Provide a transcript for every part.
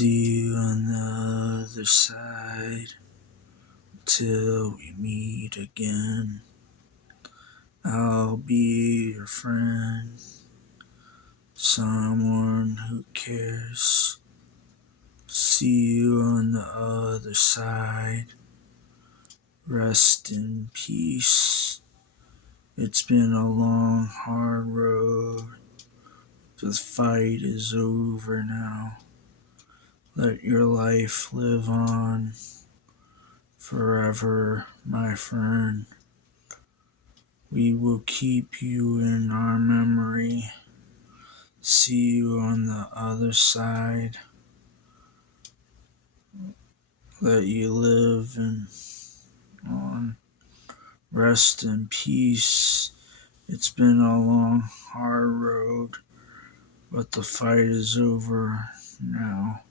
See you on the other side till we meet again. I'll be your friend, someone who cares. See you on the other side. Rest in peace. It's been a long, hard road. The fight is over now. Let your life live on forever, my friend. We will keep you in our memory. See you on the other side. Let you live on. Rest in peace. It's been a long, hard road, but the fight is over now.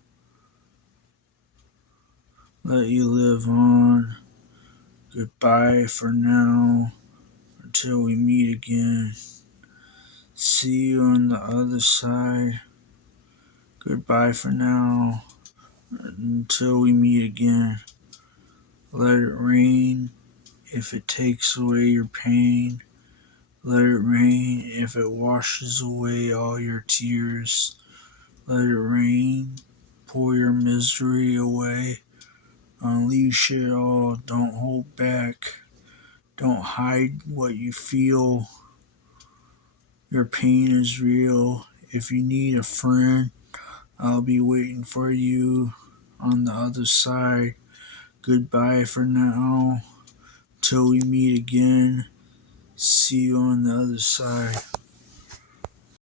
Let you live on. Goodbye for now, until we meet again. See you on the other side. Goodbye for now, until we meet again. Let it rain if it takes away your pain. Let it rain if it washes away all your tears. Let it rain, pour your misery away. Unleash it all, don't hold back. Don't hide what you feel. Your pain is real. If you need a friend, I'll be waiting for you on the other side. Goodbye for now, till we meet again. See you on the other side.